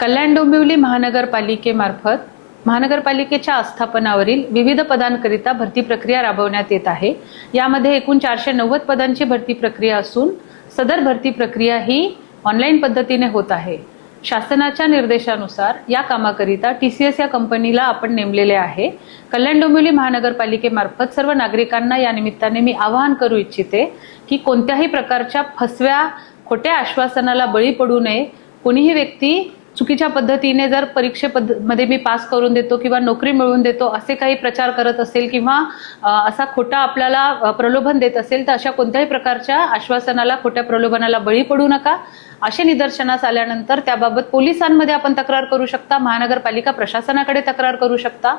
कल्याण डोंबिवली महानगरपालिकेमार्फत महानगरपालिकेच्या आस्थापनावरील विविध पदांकरिता भरती प्रक्रिया राबवण्यात येत आहे. यामध्ये एकूण चारशे नव्वद पदांची भरती प्रक्रिया असून सदर भरती प्रक्रिया ही ऑनलाईन पद्धतीने होत आहे. शासनाच्या निर्देशानुसार या कामाकरिता टी सी एस या कंपनीला आपण नेमलेले आहे. कल्याण डोंबिवली महानगरपालिकेमार्फत सर्व नागरिकांना या निमित्ताने मी आवाहन करू इच्छिते की कोणत्याही प्रकारच्या फसव्या खोट्या आश्वासनाला बळी पडू नये. कोणीही व्यक्ती चुकीच्या पद्धतीने जर परीक्षे मध्ये मी पास करून देतो किंवा नोकरी मिळवून देतो असे काही प्रचार करत असेल किंवा असा खोटा आपल्याला प्रलोभन देत असेल तर अशा कोणत्याही प्रकारच्या आश्वासनाला खोट्या प्रलोभनाला बळी पडू नका. असे निदर्शनास आल्यानंतर त्याबाबत पोलिसांमध्ये आपण तक्रार करू शकता महानगरपालिका प्रशासनाकडे तक्रार करू शकता.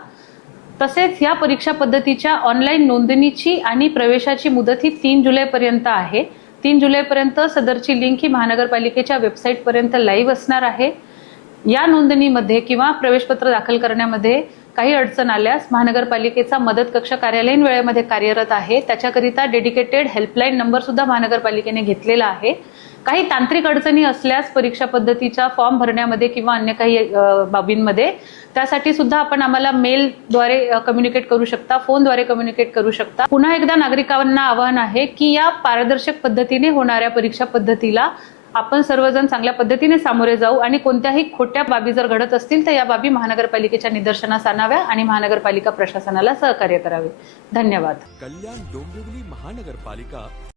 तसेच या परीक्षा पद्धतीच्या ऑनलाईन नोंदणीची आणि प्रवेशाची मुदत ही तीन जुलैपर्यंत आहे. तीन जुलैपर्यंत सदरची लिंक ही महानगरपालिकेच्या वेबसाईटपर्यंत लाईव्ह असणार आहे. या नोंदणीमध्ये किंवा प्रवेशपत्र दाखल करण्यामध्ये काही अडचण आल्यास महानगरपालिकेचा मदत कक्ष कार्यालयीन वेळेमध्ये कार्यरत आहे. त्याच्याकरिता डेडिकेटेड हेल्पलाईन नंबर सुद्धा महानगरपालिकेने घेतलेला आहे. काही तांत्रिक अडचणी असल्यास परीक्षा पद्धतीच्या फॉर्म भरण्यामध्ये किंवा अन्य काही बाबींमध्ये त्यासाठी सुद्धा आपण आम्हाला मेलद्वारे कम्युनिकेट करू शकता फोनद्वारे कम्युनिकेट करू शकता. पुन्हा एकदा नागरिकांना आवाहन आहे की या पारदर्शक पद्धतीने होणाऱ्या परीक्षा पद्धतीला आपण सर्वजण चांगल्या पद्धतीने सामोरे जाऊ आणि कोणत्याही खोट्या बाबी जर घडत असतील तर या बाबी महानगरपालिकेच्या निदर्शनास आणाव्या आणि महानगरपालिका प्रशासनाला सहकार्य करावे. धन्यवाद. कल्याण डोंबिवली महानगरपालिका